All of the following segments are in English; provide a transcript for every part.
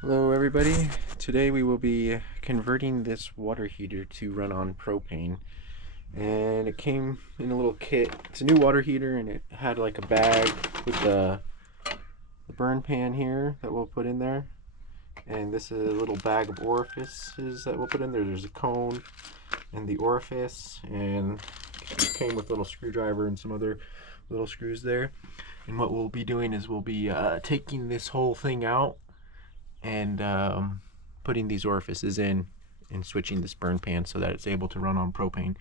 Hello everybody. Today we will be converting this water heater to run on propane, and it came in a little kit. It's a new water heater and it had like a bag with the burn pan here that we'll put in there, and this is a little bag of orifices that we'll put in there. There's a cone and the orifice, and it came with a little screwdriver and some other little screws there. And what we'll be doing is we'll be taking this whole thing out and putting these orifices in and switching this burn pan so that it's able to run on propane.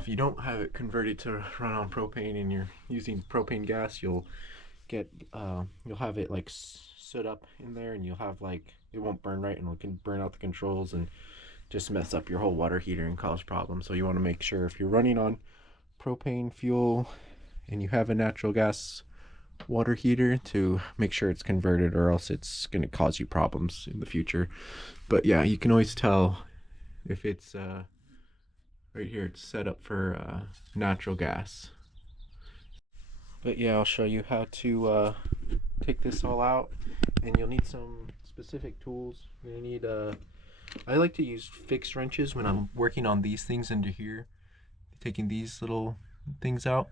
If you don't have it converted to run on propane and you're using propane gas, you'll have it like stood up in there, and you'll have like it won't burn right, and it can burn out the controls and just mess up your whole water heater and cause problems. So you want to make sure if you're running on propane fuel and you have a natural gas water heater to make sure it's converted, or else it's going to cause you problems in the future. But yeah, you can always tell if it's right here, it's set up for natural gas. But yeah, I'll show you how to take this all out, and you'll need some specific tools. You're gonna need I like to use fixed wrenches when I'm working on these things under here, taking these little things out,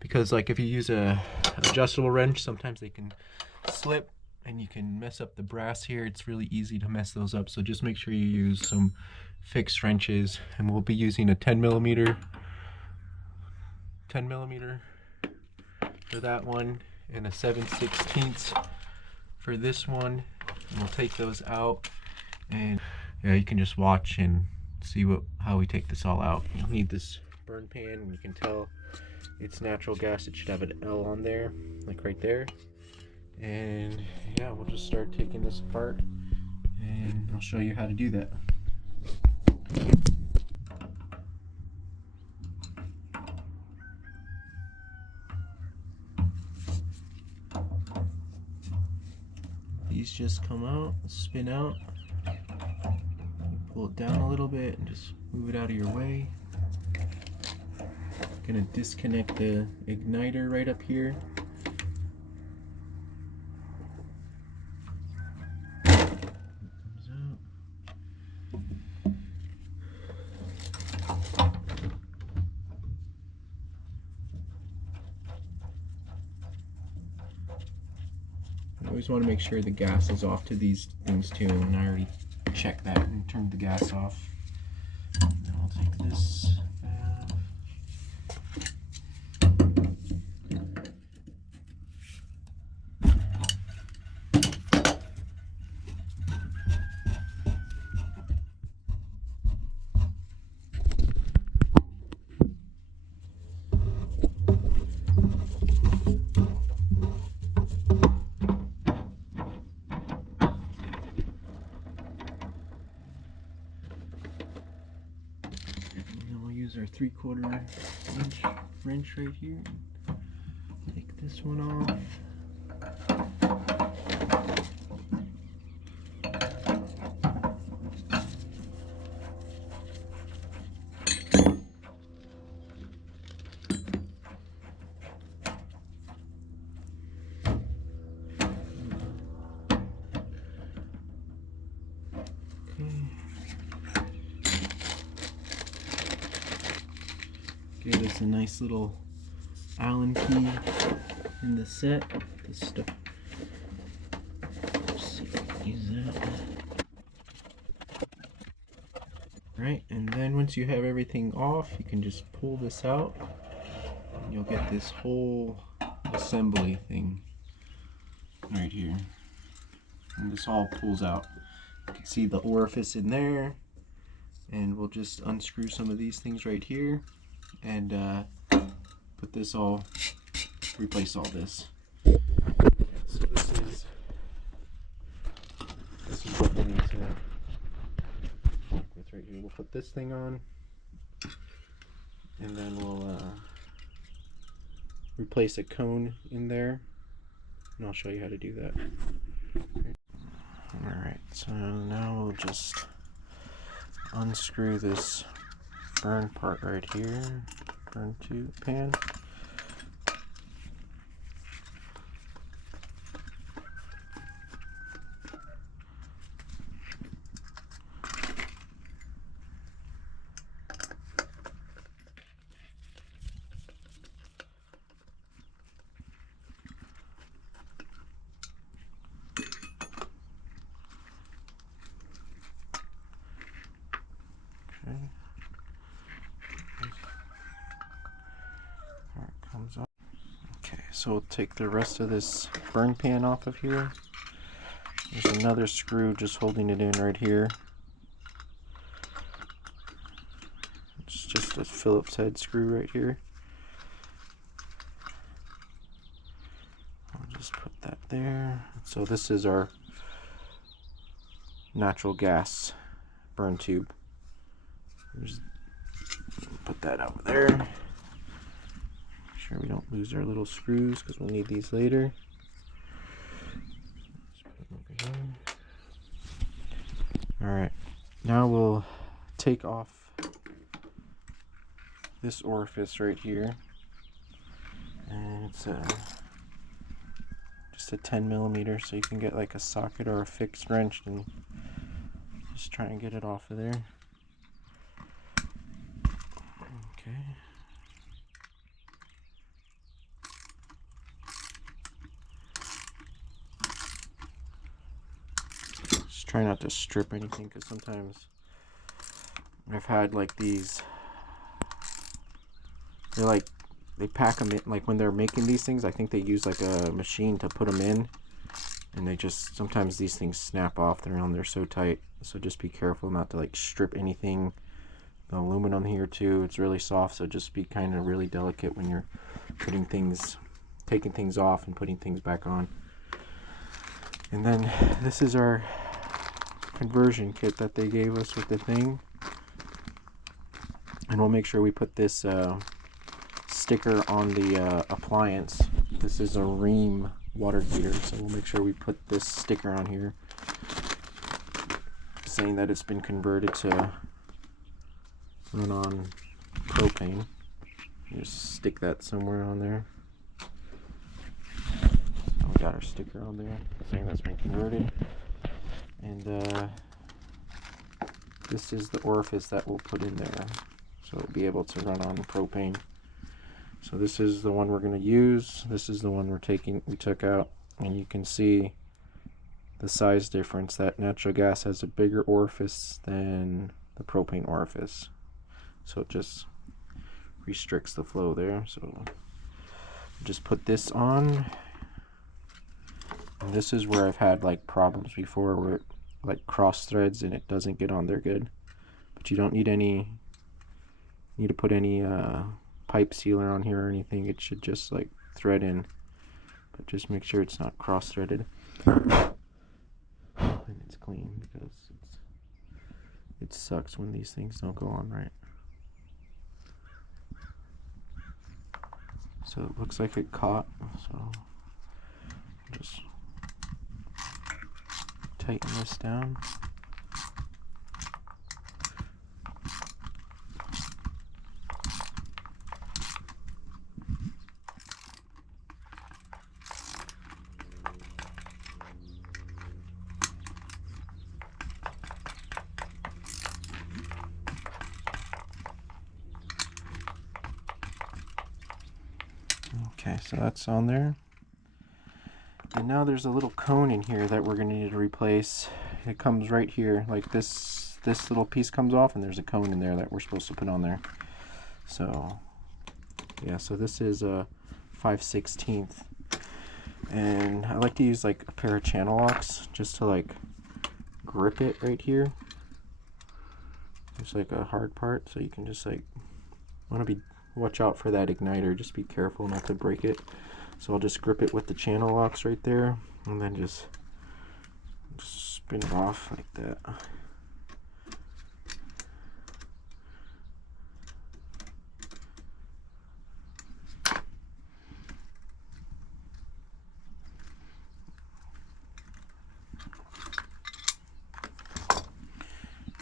because like if you use a adjustable wrench, sometimes they can slip and you can mess up the brass here. It's really easy to mess those up, so just make sure you use some fixed wrenches. And we'll be using a 10 millimeter for that one, and a 7/16 for this one. And we'll take those out, and yeah, you can just watch and see how we take this all out. You'll need this burn pan. You can tell it's natural gas. It should have an L on there, like right there. And yeah, we'll just start taking this apart, and I'll show you how to do that. These just come out, spin out. You pull it down a little bit and just move it out of your way. Gonna disconnect the igniter right up here. Comes out. I always want to make sure the gas is off to these things too, and I already checked that and turned the gas off. Now I'll take this valve. Use our 3/4 inch wrench right here. Take this one off. Give us a nice little Allen key in the set. This stuff. Let's see if I can use that. Right, and then once you have everything off, you can just pull this out, and you'll get this whole assembly thing right here. And this all pulls out. You can see the orifice in there, and we'll just unscrew some of these things right here, and put this all, replace all this. So this is what we need to work with right here. We'll put this thing on, and then we'll replace a cone in there, and I'll show you how to do that. Alright, so now we'll just unscrew this burn part right here, burn tube pan. Okay. There it comes up. Okay, so we'll take the rest of this burn pan off of here. There's another screw just holding it in right here. It's just a Phillips head screw right here. I'll just put that there. So this is our natural gas burn tube. Just put that over there. Make sure we don't lose our little screws because we'll need these later. Alright, now we'll take off this orifice right here, and it's just a 10mm, so you can get like a socket or a fixed wrench and just try and get it off of there. Okay. Just try not to strip anything, because sometimes I've had like these, they pack them in, like when they're making these things, I think they use like a machine to put them in, and they just, sometimes these things snap off. They're so tight, so just be careful not to like strip anything. The aluminum here too, it's really soft, so just be kind of really delicate when you're putting things, taking things off and putting things back on. And then this is our conversion kit that they gave us with the thing, and we'll make sure we put this sticker on the appliance. This is a Ream water heater, so we'll make sure we put this sticker on here saying that it's been converted to run on propane. Just stick that somewhere on there. We got our sticker on there saying that's been converted. And this is the orifice that we'll put in there, so it'll be able to run on propane. So this is the one we're going to use. This is the one we took out, and you can see the size difference. That natural gas has a bigger orifice than the propane orifice, so it just restricts the flow there. So just put this on, and this is where I've had like problems before, where it like cross threads and it doesn't get on there good. But you don't need to put any pipe sealer on here or anything. It should just like thread in, but just make sure it's not cross threaded and it's clean, because it sucks when these things don't go on right. So it looks like it caught, so just tighten this down. Okay, so that's on there. And now there's a little cone in here that we're going to need to replace. It comes right here, like this little piece comes off, and there's a cone in there that we're supposed to put on there. So yeah, so this is a 5/16, and I like to use like a pair of channel locks just to like grip it right here. There's like a hard part, so you can just like watch out for that igniter. Just be careful not to break it. So I'll just grip it with the channel locks right there, and then just spin it off like that.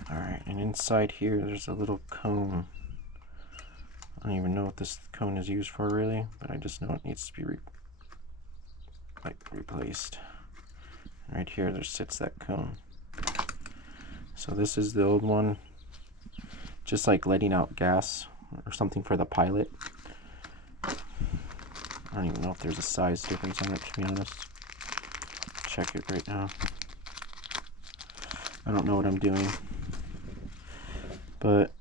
Alright, and inside here there's a little cone. I don't even know what this cone is used for really, but I just know it needs to be replaced. Right here there sits that cone. So this is the old one, just like letting out gas or something for the pilot. I don't even know if there's a size difference on it, to be honest. Check it right now. I don't know what I'm doing, but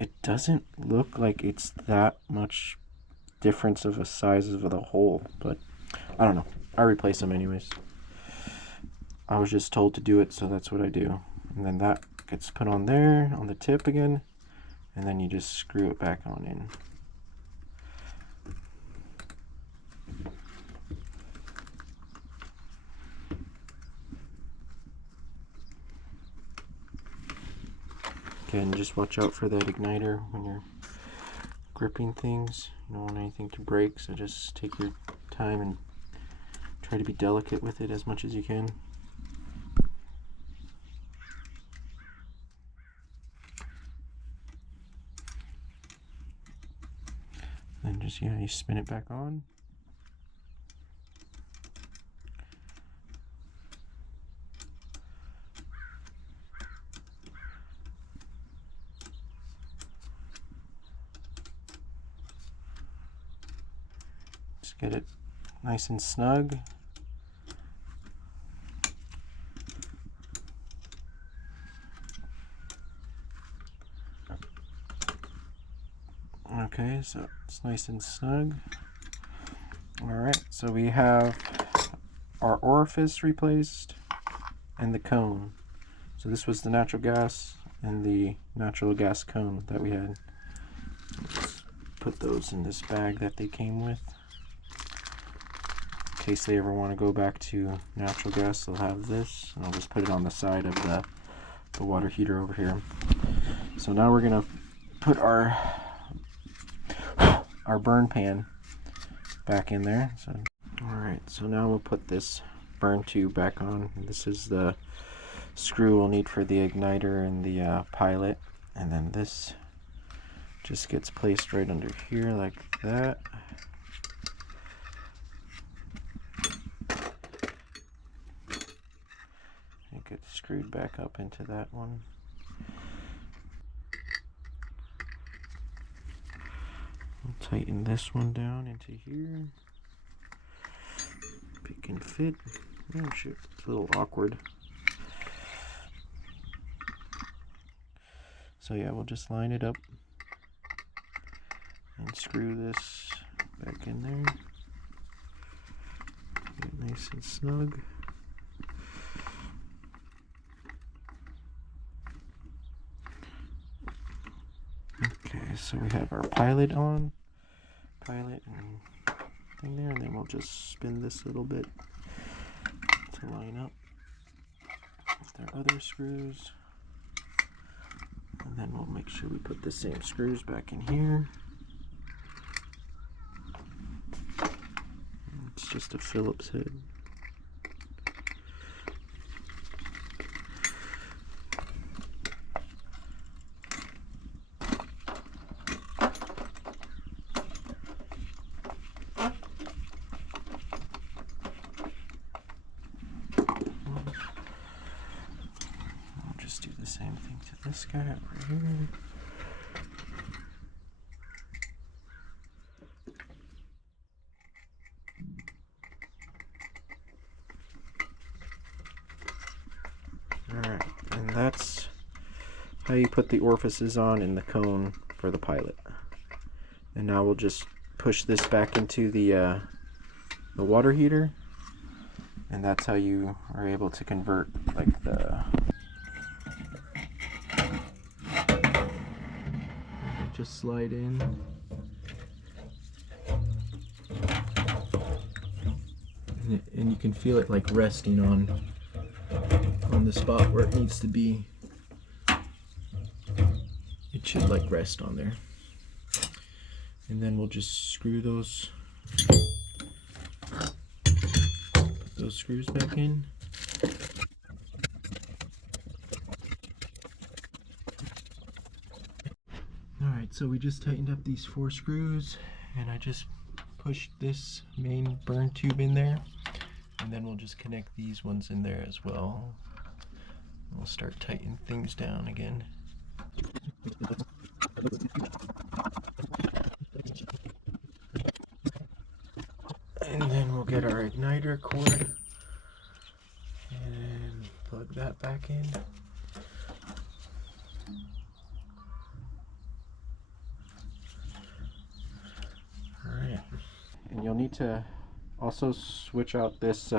it doesn't look like it's that much difference of a size of the hole, but I don't know. I replace them anyways. I was just told to do it, so that's what I do. And then that gets put on there on the tip again, and then you just screw it back on in. Okay, and just watch out for that igniter when you're gripping things. You don't want anything to break, so just take your time and try to be delicate with it as much as you can. Then just, yeah, you spin it back on. Just get it nice and snug. Okay, so it's nice and snug. Alright, so we have our orifice replaced and the cone. So this was the natural gas and the natural gas cone that we had. Let's put those in this bag that they came with. In case they ever want to go back to natural gas, they'll have this. And I'll just put it on the side of the water heater over here. So now we're going to put our burn pan back in there. So alright, so now we'll put this burn tube back on. This is the screw we'll need for the igniter and the pilot, and then this just gets placed right under here like that. It gets screwed back up into that one. We'll tighten this one down into here. If it can fit. Oh shit, it's a little awkward. So yeah, we'll just line it up and screw this back in there. Get it nice and snug. Okay, so we have our pilot and thing there, and then we'll just spin this a little bit to line up with our other screws. And then we'll make sure we put the same screws back in here. It's just a Phillips head. I'll just do the same thing to this guy over here. Alright, and that's how you put the orifices on in the cone for the pilot. And now we'll just push this back into the water heater, and that's how you are able to convert like the just slide in. And you can feel it like resting on the spot where it needs to be. It should like rest on there. And then we'll just screw those, put those screws back in. Alright, so we just tightened up these 4 screws, and I just pushed this main burn tube in there, and then we'll just connect these ones in there as well. We'll start tightening things down again. And then we'll get our igniter cord and plug that back in. need to also switch out this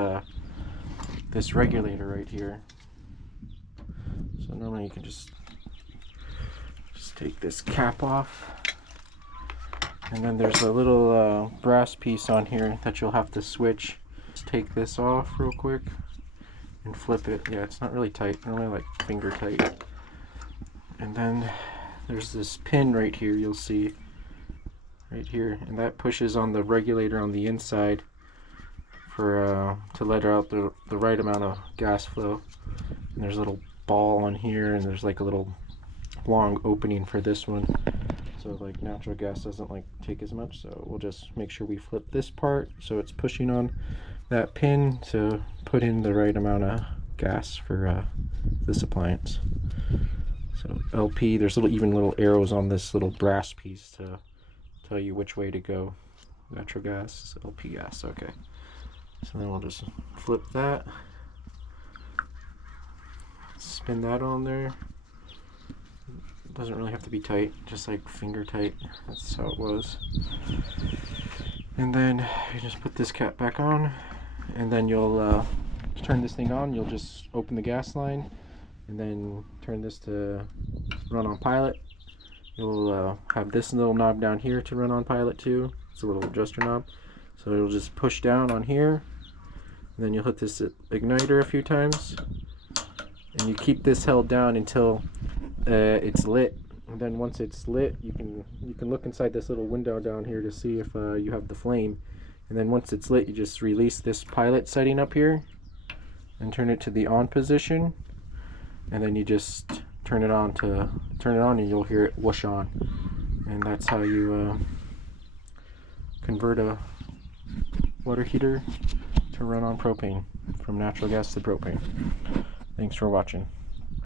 this regulator right here. So normally you can just take this cap off, and then there's a little brass piece on here that you'll have to switch. Just take this off real quick and flip it. Yeah, it's not really tight, normally like finger tight. And then there's this pin right here, you'll see right here, and that pushes on the regulator on the inside for to let out the right amount of gas flow. And there's a little ball on here, and there's like a little long opening for this one, so like natural gas doesn't like take as much. So we'll just make sure we flip this part so it's pushing on that pin to put in the right amount of gas for this appliance. So LP, there's even little arrows on this little brass piece to tell you which way to go. Natural gas, LP gas. Okay, so then we'll just flip that, spin that on there. Doesn't really have to be tight, just like finger tight. That's how it was. And then you just put this cap back on, and then you'll turn this thing on. You'll just open the gas line and then turn this to run on pilot. You'll have this little knob down here to run on pilot too. It's a little adjuster knob. So it'll just push down on here, and then you'll hit this igniter a few times, and you keep this held down until it's lit. And then once it's lit, you can look inside this little window down here to see if you have the flame. And then once it's lit, you just release this pilot setting up here and turn it to the on position, and then you just turn it on, and you'll hear it whoosh on. And that's how you convert a water heater to run on propane, from natural gas to propane. Thanks for watching.